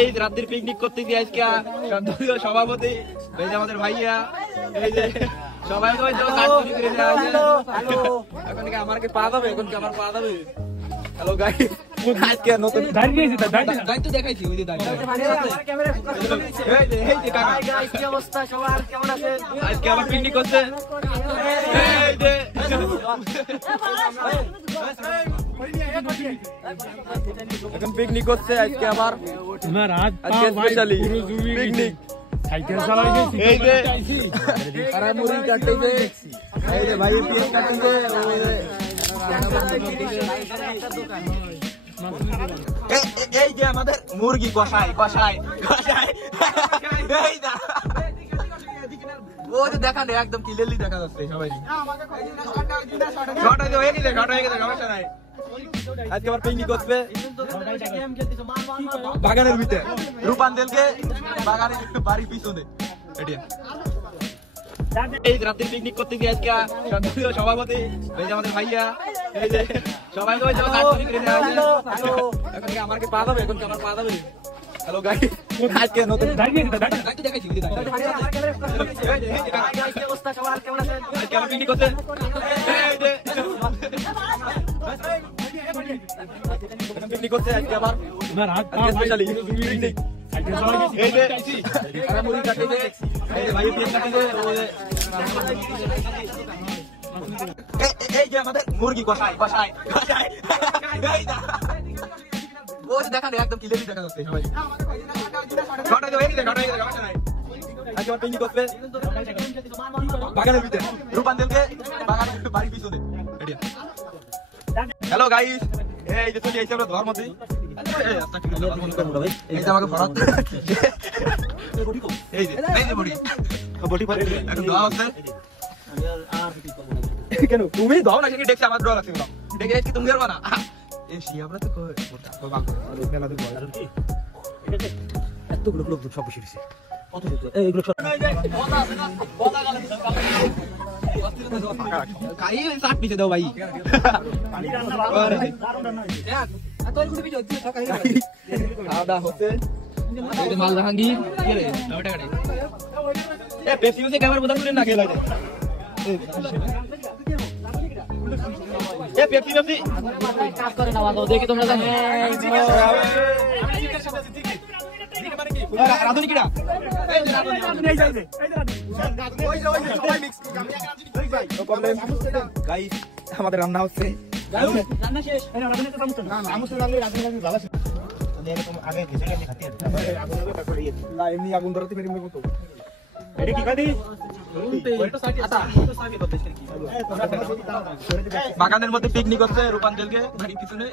এই রাত্রির পিকনিক করতে গিয়ে আজকে দলীয় সভাপতি এই যে আমাদের ভাইয়া এই যে সবাই তো কাটুরি করে দেওয়া হয়েছে। এখন কি আমার পা যাবে? এখন কি আমার পা যাবে? হ্যালো গাইস, আজকে নতুন দায়িত্ব দেখাইছি। ওই যে কি অবস্থা সবার, কেমন আছে? আজকে আমার পিকনিক করছে এই যে এখন পিকনিক করছে আজকে আমার আজকে স্পেশালি পিকনিক সাইকেল চালাই গেছি এই যে আরামুরি কাটতে এই যে ভাই পিএস কাটতে এই যে আমাদের মুরগি কষাই এই দা ওই যে দেখা নেই একদম ক্লিয়ারলি দেখা যাচ্ছে সবাই শর্ট হয়ে গেছে সমস্যা নাই। আজকে আমার পিকনিক করবে বাগানের ভিতরে রূপান্তরকে বাগানের বাড়ির পিছনে এই রাত্রির পিকনিক করতে গিয়ে আজকে দলীয় সভাপতি এই যে আমাদের ভাইয়া এই যে সবাই তো কাটুরি করে দেওয়া হয়েছে। এখন কি আমার পা যাবে? এখন কি আমার পা যাবে? হ্যালো গাইস, আজকে নতুন দায়িত্ব দেখাইছি। কি অবস্থা সবার, কেমন আছে? আজকে আমার পিকনিক করছে এই যে পিকনিক করছে আজকে আমার স্পেশালি পিকনিক এই যে আরামুরি কাটতে এই যে ভাই পিএস কাটতে এই যে আমাদের মুরগি কষাই এই দা ওই যে দেখা নেই একদম ক্লিয়ারলি দেখা যাচ্ছে সবাই শর্ট হয়ে গেছে সমস্যা নাই। আজকে আমার পিকনিক করবে বাগানের ভিতরে রূপান্তরকে বাগানের বাড়ির পিছনে। হ্যালো গাইস, এই যে চলে আইছে আমরা ধর্মতে এই যে আমাকে ফরাত এই যে বডি পরে এখন দাও আছে কেন তুমি দাও না? কি দেখছ আমার ডর লাগছে না দেখে কি তুমি করবা না? এই সি আমরা তো মেলা দেব এতগুলো লোক সব বসে দিছে কত এইগুলো সব কাই সাত পিছে দাও ভাই পানি রান্না ভালো আর তোর কিছু ভিডিও দিতে সকালে খাওয়া হচ্ছে এই মাল জাহাঙ্গীর কি রে 9 টাকা এ পেপসি में कैमरा बदल ना खेला जाए ए पेप्सी কাজ করে না বাবা দেখি তোমরা জানো রাধুনি কিডা এই যে রাধুনি এই যাইছে ওই যে সবাই মিক্স নো প্রবলেম গাইস আমাদের রান্না হচ্ছে রান্না শেষ এই রাধুনি তো সামুস না সামুস লাগলে রাধুনি ভালো আছে এরকম আগে ভিজে নিয়ে খাতি আগুন হবে তারপরে না এমনি আগুন ধরাতে পারি মনে করতে এটা কি খাদি বাগানের মধ্যে পিকনিক হচ্ছে রূপান্তরকে বাড়ির পিছনে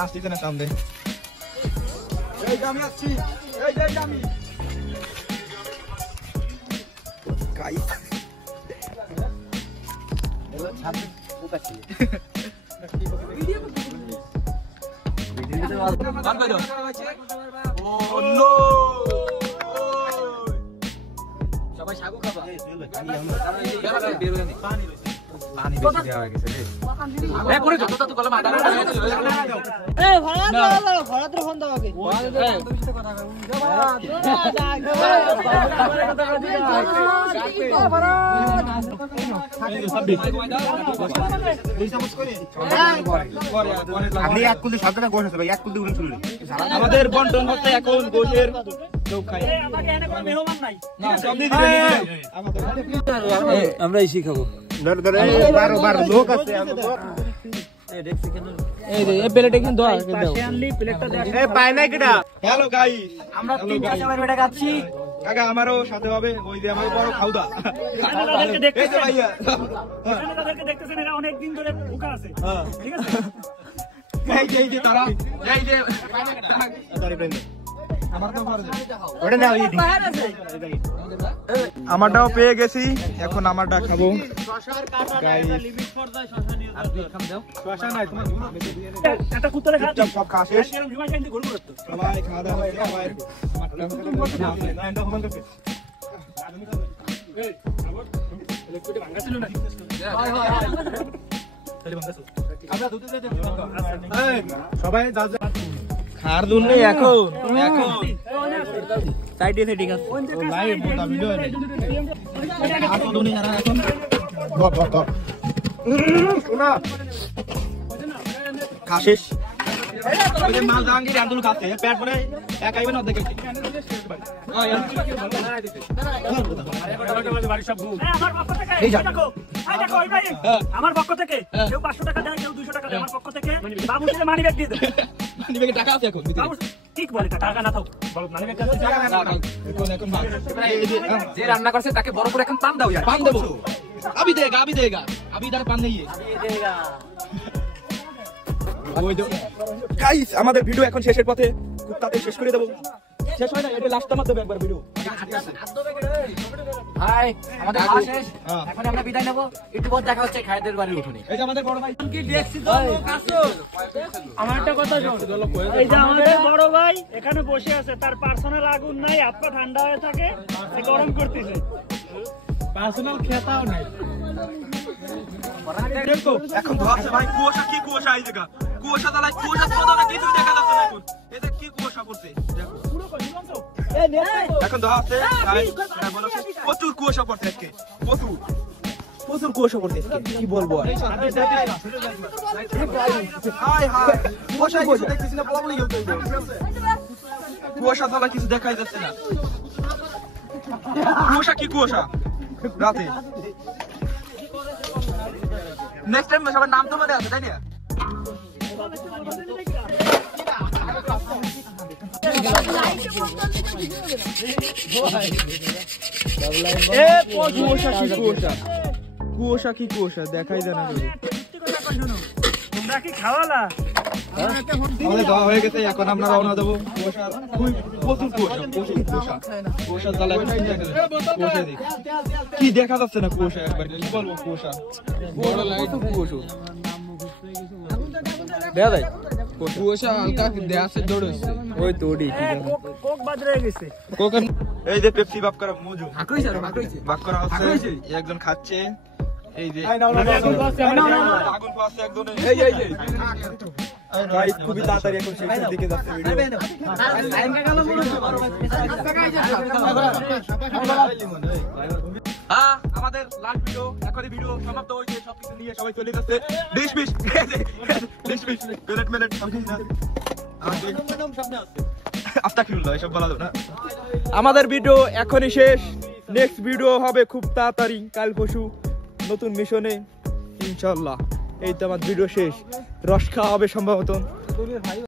আসছি না সামনে আসছি সবাই সাগু খাবা পানি বেশি দেওয়া হয়ে গেছে রে পরে যত তত কলম আদা এ ভরাত ফোন দাও আগে আপনি এক কুলি সাতটা গোশ আছে ভাই এক কুলি উড়ে চলে আমাদের বন্টন হচ্ছে এখন গোশের চোখ খাই আমাকে এনে কোনো মেহমান নাই না সব দিয়ে দিবেন আমরা এসে খাবো ধর 12 লোক আছে এই দেখছি কেন এই যে এই প্লেটে কিন্তু দাও পাশে আনলি প্লেটটা দেখ এই পায় না কিডা হ্যালো গাইস আমরা তিন চার বেটা খাচ্ছি কাকা আমারও সাথে হবে ওই যে আমার বড় খাউদা তাদেরকে দেখতেছেন ভাইয়া তাদেরকে দেখতেছেন এরা অনেক দিন ধরে ভুকা আছে ঠিক আছে এই যে তারা এই যে আমারটাও পেয়ে গেছি এখন আমারটা খাবো সব খাওয়া শেষ সবাই খাওয়া দাওয়া সবাই খার দুন নেই এখন সাইডে ঠিক আছে ভাই মোটা ভিডিও নেই খার দুন নেই এখন শোনা খাসিস ওই যে মাল জাহাঙ্গীর আন্দোলন খাচ্ছে পেট ভরে এক আইবে না দেখে আমার পক্ষ থেকে কেউ 500 টাকা দেয় কেউ 200 টাকা দেয় আমার পক্ষ থেকে বাবু থেকে মানি ব্যাগ দিয়ে দেবে মানি ব্যাগে টাকা আছে এখন ঠিক বলে টাকা না থাক বল মানি ব্যাগ আছে টাকা না থাক এখন যে রান্না করছে তাকে বড় করে এখন পান দাও यार পান দেবো अभी देगा अभी इधर पान नहीं है গাইস আমাদের ভিডিও এখন শেষের পথে খুব তাড়াতাড়ি শেষ করে দেব শেষ হয় না এটা লাস্ট আমার দেব একবার ভিডিও হাই আমাদের খাওয়া শেষ এখন আমরা বিদায় নেব একটু পর দেখা হচ্ছে খায়দের বাড়ির উঠোনে এই যে আমাদের বড় ভাই কি দেখছি তো লোক আসো আমার একটা কথা শোন এই যে আমাদের বড় ভাই এখানে বসে আছে তার পার্সোনাল আগুন নাই হাত পা ঠান্ডা হয়ে থাকে সে গরম করতেছে পার্সোনাল খেতাও নাই দেখো এখন ধরছে ভাই কুয়াশা কি কুয়াশা এই জায়গা কুয়াশা দালাই কুয়াশা তো না কিছু দেখা যাচ্ছে না এখন এটা কি কুয়াশা পড়ছে দেখো এখন ধরছে ভাই বলো প্রচুর কুয়াশা পড়ছে আজকে প্রচুর কুয়াশা পড়ছে কি বলবো আর হাই হাই কুয়াশা কিছু দেখতেছি না বলা বলি কুয়াশা দালা কিছু দেখাই যাচ্ছে না কুয়াশা কি কুয়াশা রাতে নেক্সট টাইম সবার নাম তো মনে আছে তাই না কুয়াশা কি কুয়াশা দেখাই যায় না তোমরা কি খাওয়ালা আমাদের খাওয়া হয়ে গেছে এখন আমরা রওনা দেবো কুয়াশা প্রচুর কুয়াশা জ্বালা কুয়াশা কি দেখা যাচ্ছে না কুয়াশা একবার কি বলবো কুয়াশা বড় লাইট কুয়াশা দেখা যায় কুয়াশা হালকা দেয়া আছে দৌড় হচ্ছে ওই তোড়ি কোক বাদ রয়ে গেছে কোকন এই যে পেপসি বাপ করা মজু ভাকইছে বাপ করা হচ্ছে একজন খাচ্ছে এই যে আগুন পাচ্ছে একজন এই গাইস খুবই তাড়াতাড়ি এখন শেষের দিকে যাচ্ছে ভিডিও আমাদের লাস্ট ভিডিও এখনই ভিডিও সমাপ্ত হয়েছে সবকিছু নিয়ে সবাই চলে যাচ্ছে ডিশ মিনিট আস্তাগফিরুল্লাহ এসব বলা যাবে না আমাদের ভিডিও এখনই শেষ নেক্সট ভিডিও হবে খুব তাড়াতাড়ি কাল পরশু নতুন মিশনে ইনশাআল্লাহ এই তো আমার ভিডিও শেষ রস খাওয়া হবে সম্ভবত